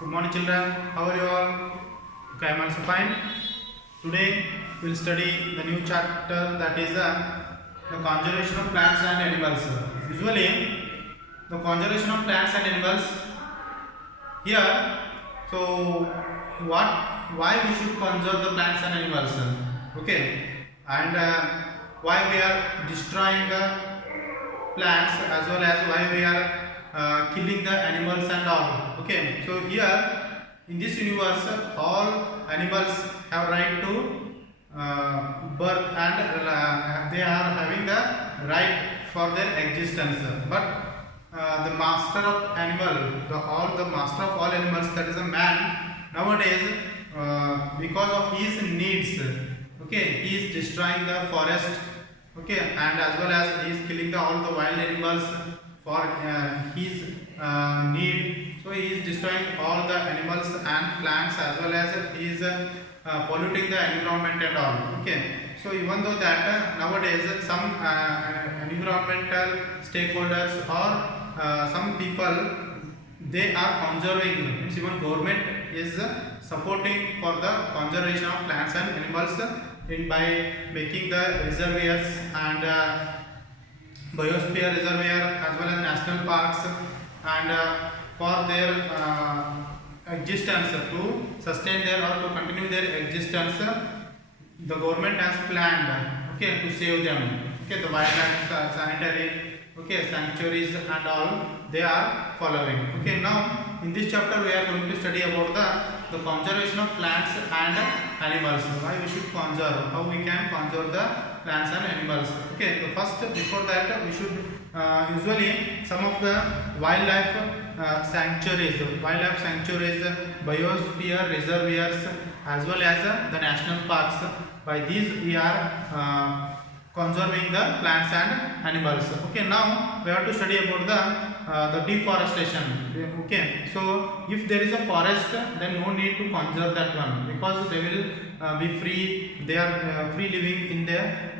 Good morning children, how are you all? Okay, I am also fine. Today we will study the new chapter, that is the conservation of plants and animals. Usually the conservation of plants and animals here, so why we should conserve the plants and animals, okay, and why we are destroying the plants as well as why we are killing the animals and all. Okay, so here in this universe all animals have right to birth and they are having the right for their existence, but the master of animal, the master of all animals, that is a man, nowadays because of his needs, okay, he is destroying the forest, okay, and as well as he is killing all the wild animals for his need. So he is destroying all the animals and plants as well as he is polluting the environment and all. Okay, so even though that nowadays some environmental stakeholders or some people, they are conserving, means even government is supporting for the conservation of plants and animals by making the reservoirs and biosphere reservoir as well as national parks, and for their existence, to sustain their or to continue their existence, the government has planned, okay, to save them, okay, the wildlife sanitary, okay, sanctuaries and all they are following. Okay, now in this chapter we are going to study about the conservation of plants and animals, why we should conserve, how we can conserve the plants and animals. Okay, so first, before that, we should usually some of the wildlife sanctuaries, biosphere reservoirs as well as the national parks, by these we are conserving the plants and animals. Okay, now we have to study about the deforestation. Okay, so if there is a forest, then no need to conserve that one, because they will be free, they are free living in their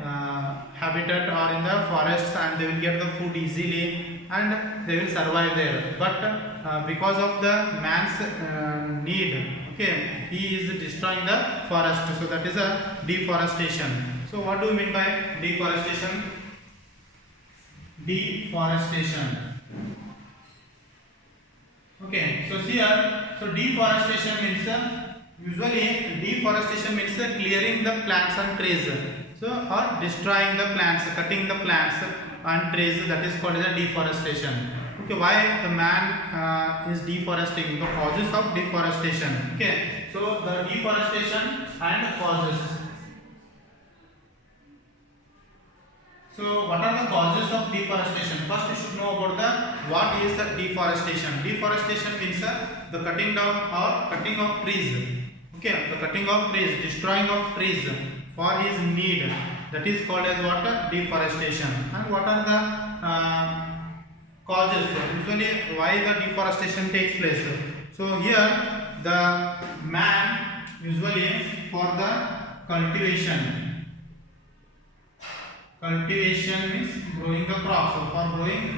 habitat or in the forests, and they will get the food easily and they will survive there. But because of the man's need, okay, he is destroying the forest, so that is a deforestation. So what do you mean by deforestation? Deforestation. Okay, so here, so deforestation means usually deforestation means clearing the plants and trees. So or destroying the plants, cutting the plants and trees, that is called as a deforestation. Okay, why the man is deforesting? The causes of deforestation. Okay, so the deforestation and causes. So what are the causes of deforestation? First you should know about the what is the deforestation. Deforestation means the cutting down or cutting of trees. Okay, the cutting of trees, destroying of trees for his need, that is called as what? Deforestation. And what are the causes? Usually why the deforestation takes place. So here the man usually for the cultivation. Cultivation means growing the crops. So for growing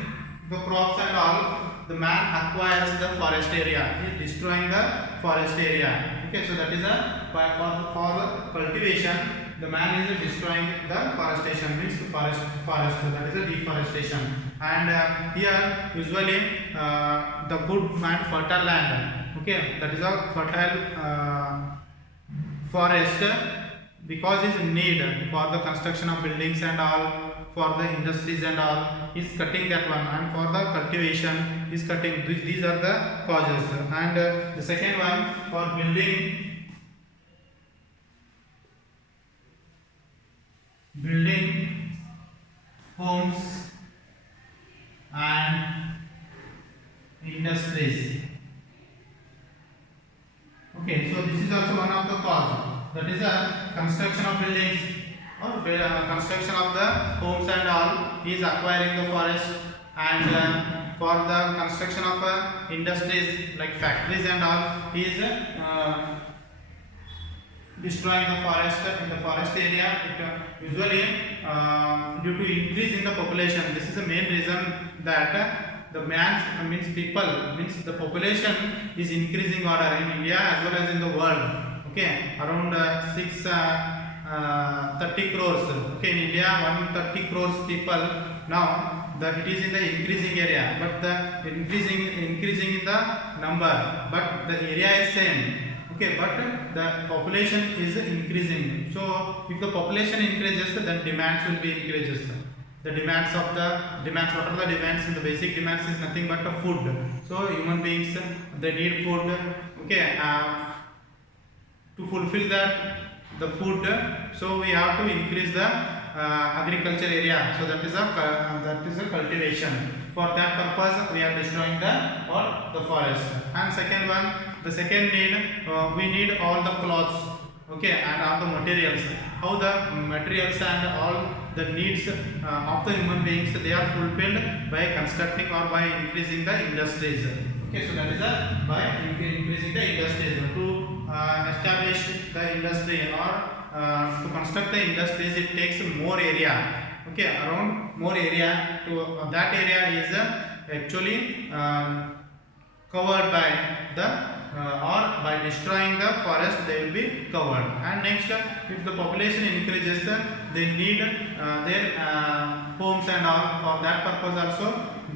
the crops and all, the man acquires the forest area. He is destroying the forest area. Okay, so that is a for cultivation. The man is destroying the forestation, means forest. That is a deforestation. And here usually the good and fertile land. Okay, that is a fertile forest, because his need for the construction of buildings and all, for the industries and all, is cutting that one, and for the cultivation is cutting. These are the causes. And the second one, for building homes and industries. Okay, so this is also one of the cause. That is a construction of buildings or construction of the homes and all. He is acquiring the forest, and for the construction of industries like factories and all, he is destroying the forest in the forest area. Usually due to increase in the population, this is the main reason that the man means people means the population is increasing order in India as well as in the world. Okay, around 30 crores. Okay, in India 130 crores people now. It is in the increasing area, but the increasing in the number, but the area is same. Okay, but the population is increasing. So if the population increases, then demands will be increases. The demands of the demands, what are the demands? The basic demands is nothing but the food. So human beings, they need food. Okay, to fulfill that the food, so we have to increase the agriculture area. So that is a cultivation. For that purpose, we are destroying the forest. And second one, the second need, we need all the clothes. Okay, and all the materials. How the materials and all the needs of the human beings, they are fulfilled by constructing or by increasing the industries. Okay, so that is by increasing the industries. To establish the industry or to construct the industries, it takes more area. Okay, around more area. To that area is actually covered by the or by destroying the forest, they will be covered. And next, if the population increases, they need their homes and all. For that purpose also,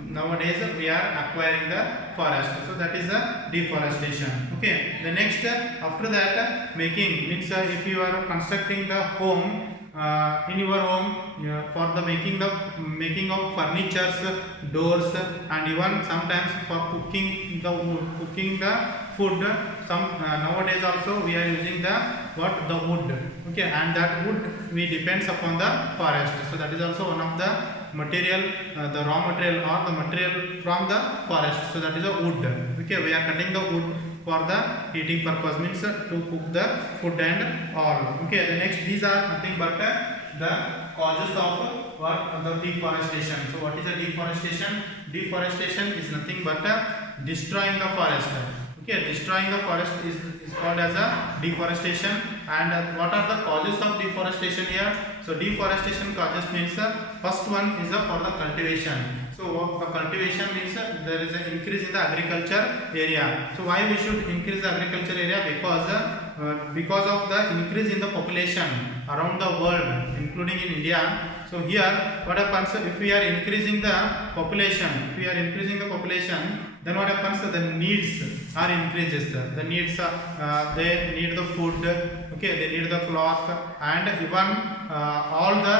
nowadays we are acquiring the forest. So that is a deforestation. Okay, the next, after that, making means if you are constructing the home, in your home, for the making of furnitures, doors, and even sometimes for cooking the food. Some nowadays also we are using the wood. Okay, and that wood we depends upon the forest. So that is also one of the material, the raw material or the material from the forest. So that is a wood. Okay, we are cutting the wood for the heating purpose, means to cook the food and all. Okay, the next, these are nothing but the causes of the deforestation. So what is the deforestation? Deforestation is nothing but destroying the forest. Okay, destroying the forest is called as a deforestation. And what are the causes of deforestation here? So deforestation causes means first one is for the cultivation. So the cultivation means there is an increase in the agriculture area. So why we should increase the agriculture area? Because of the increase in the population around the world, including in India. So here what happens, if we are increasing the population, then what happens? The needs are increases. The needs they need the food. Okay, they need the cloth, and even all the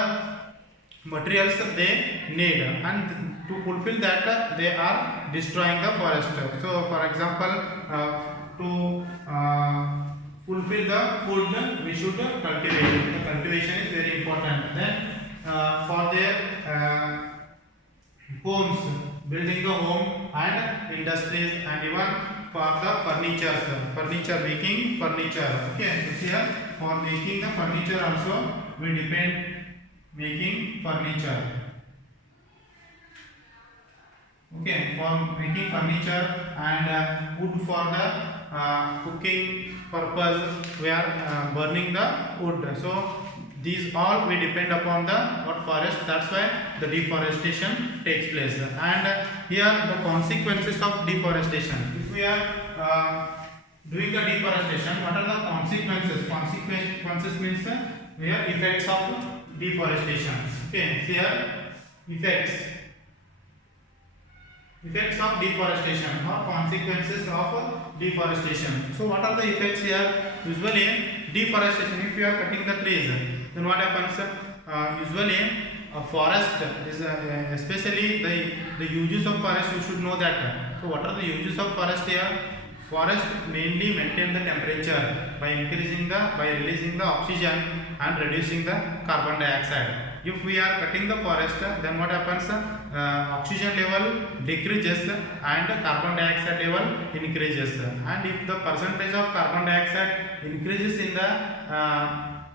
materials they need, and to fulfill that they are destroying the forest. So for example, to fulfill the food, we should cultivate. The cultivation is very important. Then for their homes, building the home and industries, and even for the furniture, making furniture. Okay, here for making the furniture also we depend making furniture. Okay, for making furniture and wood for the cooking purpose, we are burning the wood. So these all we depend upon the forest. That's why the deforestation takes place. And here the consequences of deforestation. If we are doing the deforestation, what are the consequences? Consequences means here effects of deforestation. Okay, here effects of deforestation or consequences of deforestation. So what are the effects here? Usually deforestation, if you are cutting the trees, then what happens? Usually a forest is especially the uses of forest, you should know that. So what are the uses of forest here? Forest mainly maintain the temperature by releasing the oxygen and reducing the carbon dioxide. If we are cutting the forest, then what happens? Oxygen level decreases and carbon dioxide level increases. And if the percentage of carbon dioxide increases in the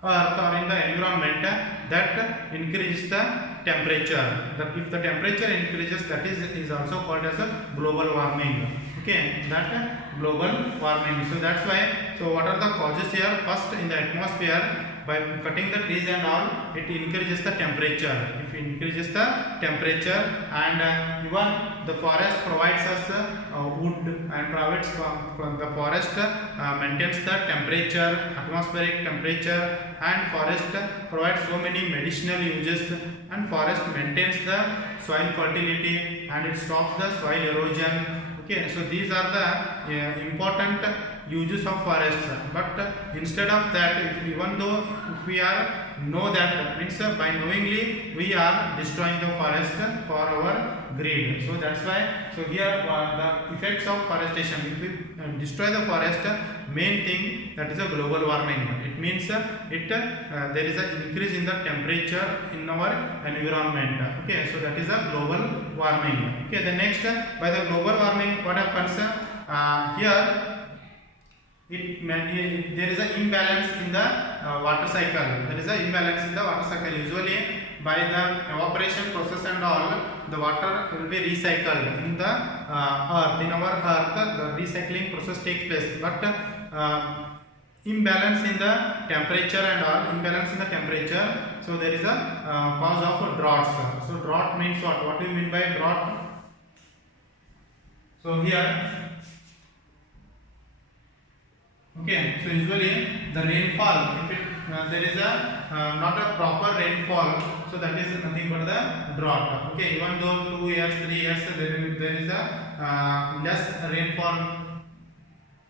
earth or in the environment, that increases the temperature. If the temperature increases, that is also called as a global warming. Okay, that global warming. So that's why. So what are the causes here? First, in the atmosphere, by cutting the trees and all, it increases the temperature. If it increases the temperature, and even the forest provides us wood, and provides the forest maintains the temperature, atmospheric temperature, and forest provides so many medicinal uses, and forest maintains the soil fertility, and it stops the soil erosion. Okay, so these are the important uses of forests. But instead of that, even though if we are know that, means by knowingly we are destroying the forest for our greed. So that's why, so here the effects of forestation, if we destroy the forest, main thing, that is a global warming. It means there is an increase in the temperature in our environment. Okay, so that is a global warming. Okay, the next, by the global warming, what happens here, there is an imbalance in the water cycle. There is an imbalance in the water cycle. Usually by the evaporation process and all, the water will be recycled in the earth. In our earth, the recycling process takes place. But imbalance in the temperature and all, imbalance in the temperature, so there is a cause of droughts. So drought means what? What do you mean by drought? So here, okay, so usually the rainfall, if there is a not a proper rainfall, so that is nothing but the drought. Okay, even though 2 years, 3 years there is a less rainfall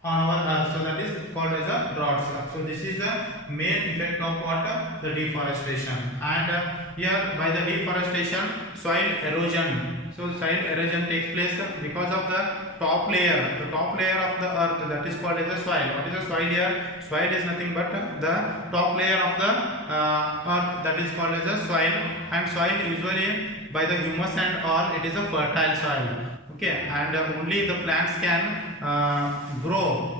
on our earth, so that is called as a droughts. So this is the main effect of what? The deforestation. And here by the deforestation, soil erosion. So soil erosion takes place because of the top layer of the earth, that is called as the soil. What is the soil here? Soil is nothing but the top layer of the earth, that is called as the soil. And soil usually by the humus and all, it is a fertile soil. Okay, and only the plants can grow.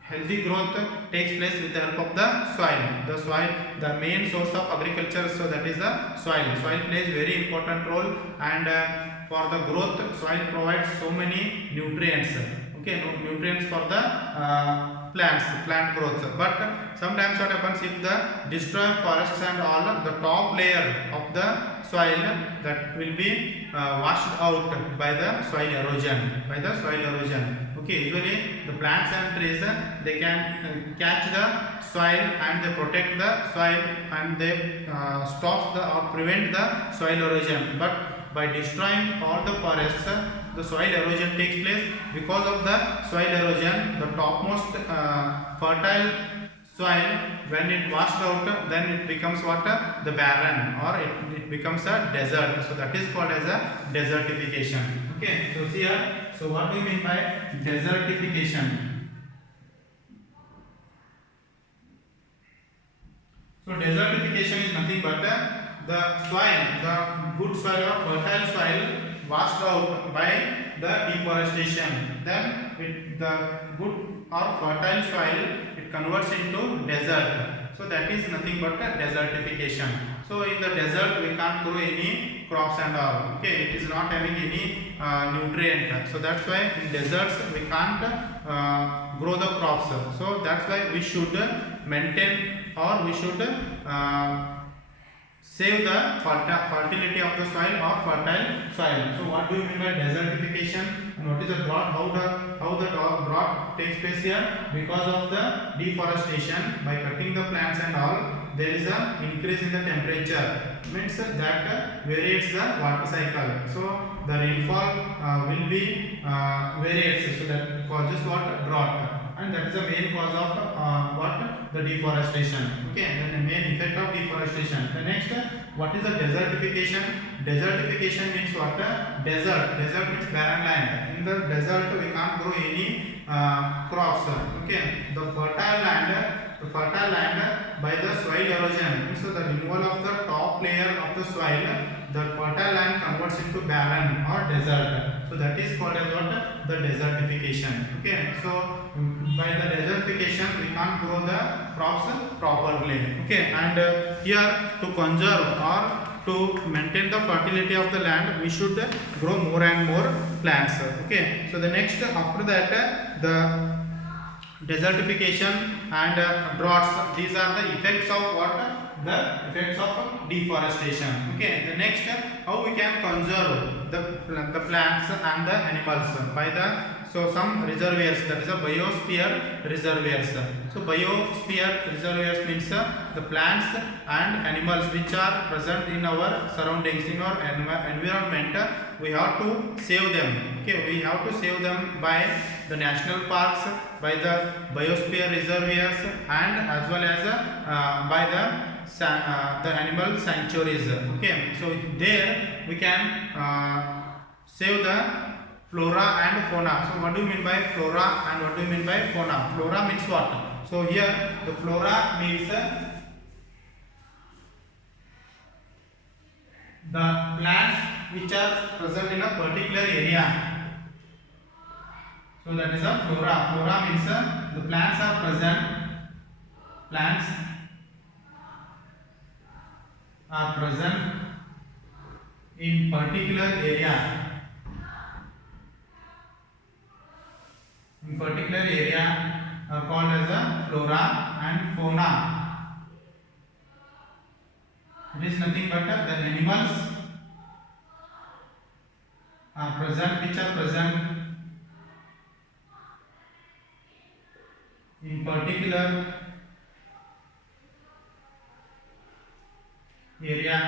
Healthy growth takes place with the help of the soil. The soil, the main source of agriculture, so that is the soil. Soil plays very important role, and for the growth, soil provides so many nutrients. Okay, nutrients for the plant growth. But sometimes what happens, if the destroy forests and all, the top layer of the soil, that will be washed out by the soil erosion. Okay, usually the plants and trees, they can catch the soil and they protect the soil, and they stop or prevent the soil erosion. But by destroying all the forests, the soil erosion takes place. Because of the soil erosion, the topmost fertile soil, when it washed out, then it becomes what? The barren, or it becomes a desert. So that is called as a desertification. Okay, so see here. So what do you mean by desertification? So desertification is nothing but the soil, the good soil or fertile soil washed out by the deforestation. Then the good or fertile soil, it converts into desert. So that is nothing but desertification. So in the desert we can't grow any crops and all. Okay, it is not having any nutrient. So that's why in deserts we can't grow the crops. So that's why we should maintain, or we should save the fertility of the soil or fertile soil. So what do you mean by desertification? And what is the drought? How the drought takes place here? Because of the deforestation, by cutting the plants and all, there is an increase in the temperature. Means that varies the water cycle. So the rainfall will be varies. So that causes what? Drought. And that is the main cause of what? The deforestation. Okay, then the main effect of deforestation. The next, what is the desertification? Desertification means what? Desert. Desert means barren land. In the desert we can't grow any crops. Okay, the fertile land by the soil erosion, so the removal of the top layer of the soil, the fertile land converts into barren or desert. So that is called as what? The desertification. Okay, so by the desertification we can't grow the crops properly. Okay, and here to conserve or to maintain the fertility of the land, we should grow more and more plants. Okay, so the next, after that, the desertification and droughts. These are the effects of what? The effects of deforestation. Okay. The next, how we can conserve the plants and the animals by the some reservoirs, that is a biosphere reservoirs. So biosphere reservoirs means the plants and animals which are present in our surroundings, in our environment. We have to save them. Okay, we have to save them by the national parks, by the biosphere reservoirs, and as well as by the animal sanctuaries. Okay, so there we can save the flora and fauna. So what do you mean by flora and what do you mean by fauna? Flora means what? So here the flora means the plants which are present in a particular area. So that is a flora. Flora means the plants are present. Plants are present in particular area. In particular area are called as a flora and fauna. It is nothing but the animals are present, which are present in particular area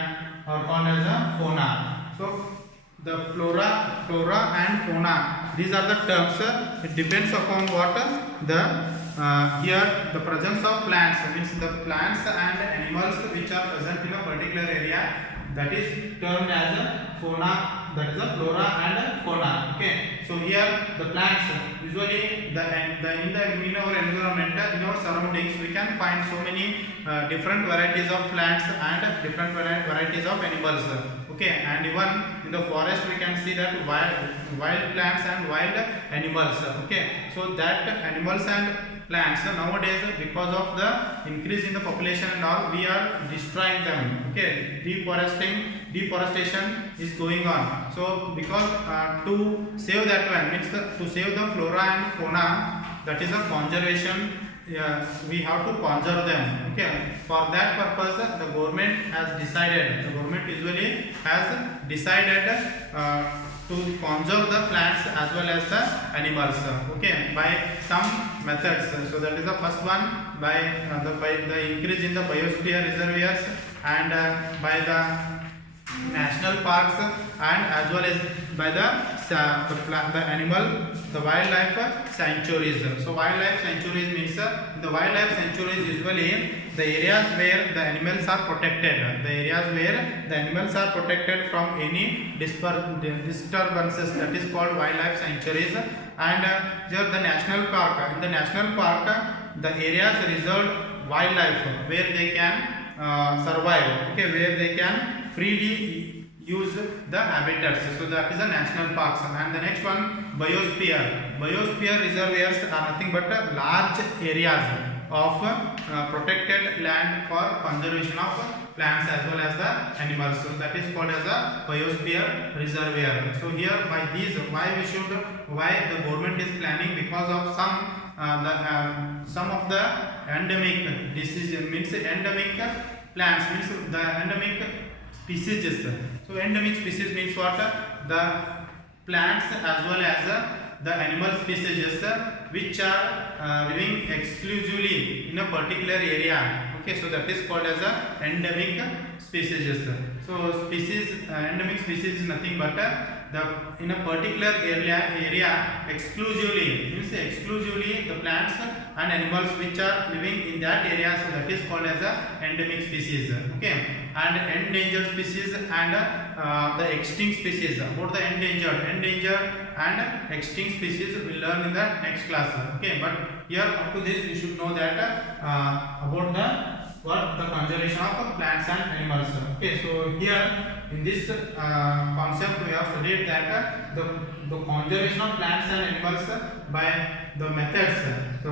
are called as a fauna. So the flora and fauna, these are the terms. It depends upon what here the presence of plants, means the plants and animals which are present in a particular area, that is termed as a fauna, that is a flora and fauna. Okay, so here the plants, usually in our environment, in our surroundings, we can find so many different varieties of plants and different varieties of animals. Okay, and even in the forest we can see that wild plants and wild animals. Okay, so that animals and plants nowadays, because of the increase in the population and all, we are destroying them. Okay, deforestation is going on. So because to save that one, means to save the flora and fauna, that is a conservation. We have to conserve them. Okay, for that purpose the government has decided, the government usually has decided to conserve the plants as well as the animals. Okay, by some methods. So that is the first one, by the increase in the biosphere reservoirs, and by the national parks, and as well as by the wildlife sanctuaries. So wildlife sanctuaries means the wildlife sanctuaries usually the areas where the animals are protected, the areas where the animals are protected from any disturbances, that is called wildlife sanctuaries. And here the national park, in the national park the areas reserved wildlife where they can survive. Okay, where they can freely use the habitats. So that is the national parks. And the next one, biosphere. Biosphere reservoirs are nothing but large areas of protected land for conservation of plants as well as the animals. So that is called as a biosphere reservoir. So here by these, why the government is planning, because of some of the endemic diseases, means endemic plants, means the endemic species. So endemic species means what? The plants as well as the animal species which are living exclusively in a particular area. Okay, so that is called as a endemic species. So endemic species is nothing but in a particular area exclusively, means exclusively the plants and animals which are living in that area. So that is called as a endemic species. Okay, and endangered species and the extinct species. About the endangered and extinct species we will learn in the next class. Okay, but here up to this we should know that about the conservation of plants and animals. Okay, so here in this concept we have studied that the conservation of plants and animals by the methods. So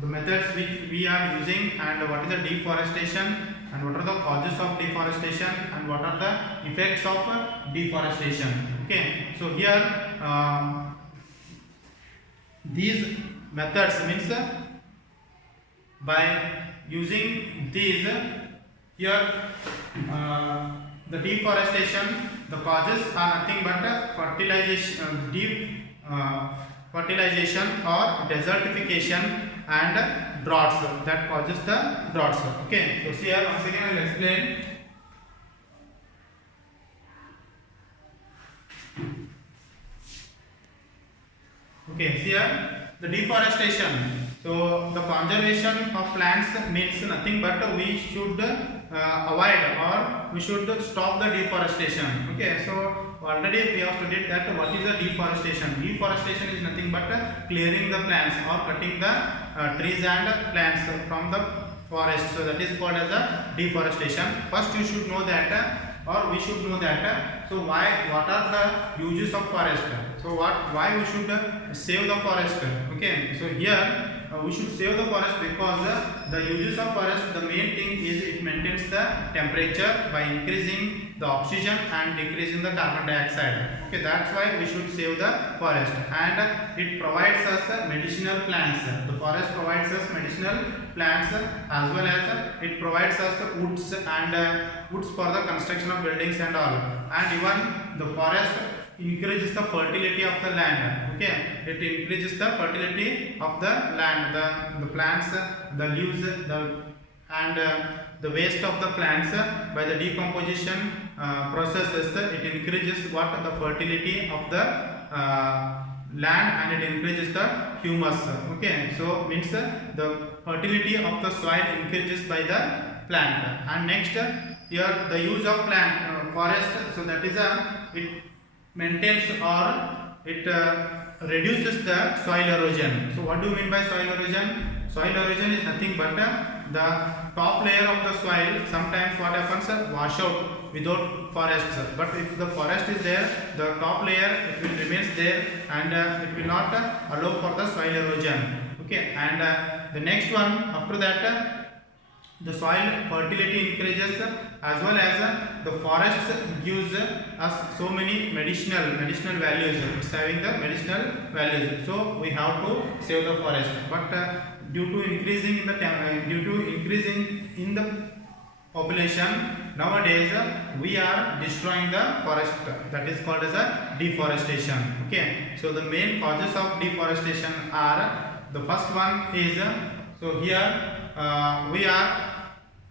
the methods which we are using, and what is the deforestation, and what are the causes of deforestation, and what are the effects of deforestation. Okay, so here these methods means By using these, here the deforestation, the causes are nothing but fertilization, fertilization or desertification and droughts that causes the droughts. Okay, so see here once again I will explain. Okay, see here the deforestation. So the conservation of plants means nothing but we should avoid or we should stop the deforestation. Okay, so already we have studied that what is the deforestation. Deforestation is nothing but clearing the plants or cutting the trees and plants from the forest. So that is called as a deforestation. First you should know that or we should know that so what are the uses of forest. So why we should save the forest. Okay, so here we should save the forest because the uses of forest, the main thing is it maintains the temperature by increasing the oxygen and decreasing the carbon dioxide. Okay, that's why we should save the forest. And it provides us medicinal plants. The forest provides us medicinal plants as well as it provides us woods and woods for the construction of buildings and all. And even the forest increases the fertility of the land. Okay, it increases the fertility of the land. The plants, the leaves, the waste of the plants by the decomposition processes, it increases what the fertility of the land and it increases the humus. Okay, so means the fertility of the soil increases by the plant. And next here the use of plant forest, so that is it maintains or it reduces the soil erosion. So what do you mean by soil erosion? Soil erosion is nothing but the top layer of the soil. Sometimes what happens, wash out without forests. But if the forest is there, the top layer it will remains there and it will not allow for the soil erosion. Okay, and the next one after that, the soil fertility increases as well as the forests gives us so many medicinal values. It's having the medicinal values. So we have to save the forest. But due to increasing in the population nowadays, we are destroying the forest. That is called as a deforestation. Okay. So the main causes of deforestation are, the first one is so here we are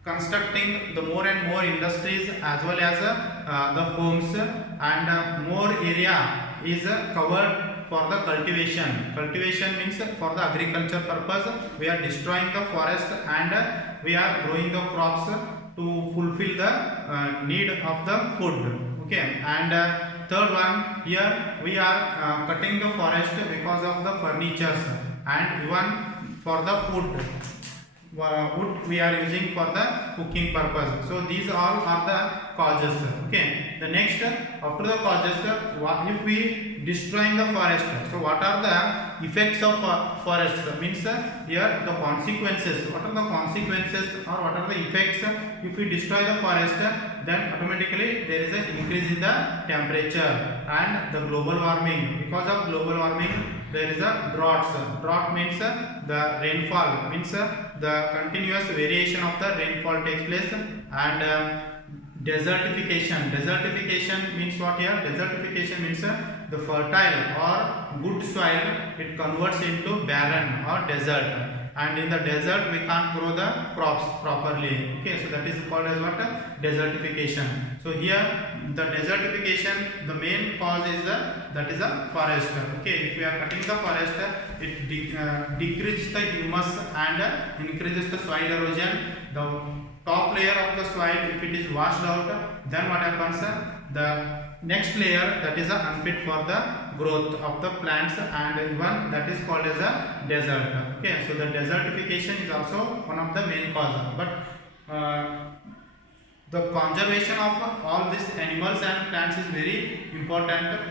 constructing the more and more industries as well as the homes, and more area is covered for the cultivation. Cultivation means for the agriculture purpose. We are destroying the forest and we are growing the crops to fulfill the need of the food. Okay, and third one, here we are cutting the forest because of the furnitures and even for the food. Wood we are using for the cooking purpose. So these all are the causes. Okay, the next after the causes, if we destroying the forest, so what are the effects of forest? Means here the consequences. What are the consequences or what are the effects if we destroy the forest? Then automatically there is an increase in the temperature and the global warming. Because of global warming, there is a droughts. Drought means the rainfall, means the continuous variation of the rainfall takes place. And desertification. Desertification means what here? Desertification means the fertile or good soil, it converts into barren or desert. And in the desert we can't grow the crops properly. Okay, so that is called as what? Desertification. So here the desertification, the main cause is that is a forest. Okay, if we are cutting the forest, it decreases the humus and increases the soil erosion. The top layer of the soil, if it is washed out, then what happens? The next layer, that is unfit for the growth of the plants, and even that is called as a desert. Okay, so the desertification is also one of the main causes. But the conservation of all these animals and plants is very important.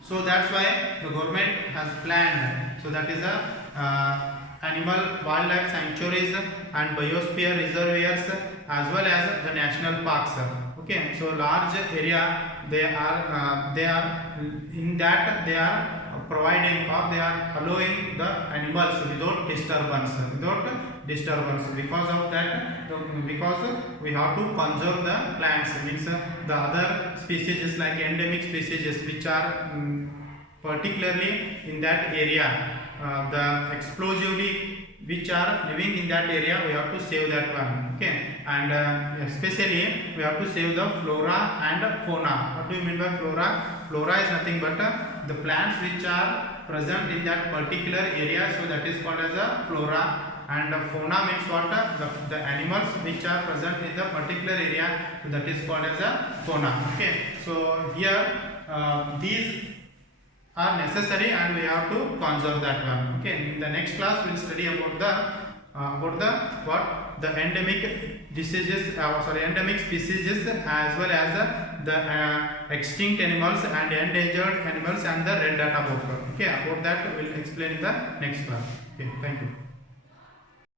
So that's why the government has planned. So that is a animal wildlife sanctuaries and biosphere reservoirs as well as the national parks. Okay, so large area they are in that they are providing or they are allowing the animals without disturbance because of that, because we have to conserve the plants, means the other species like endemic species which are particularly in that area, the explosively which are living in that area, we have to save that one, okay. And especially we have to save the flora and fauna. What do you mean by flora? Flora is nothing but the plants which are present in that particular area, so that is called as a flora. And fauna means what? The animals which are present in the particular area, so that is called as a fauna, okay. So here these are necessary and we have to conserve that one, okay. In the next class we will study about the endemic diseases, endemic species, as well as the extinct animals and endangered animals and the red data book, okay. About that we will explain in the next class, okay. Thank you.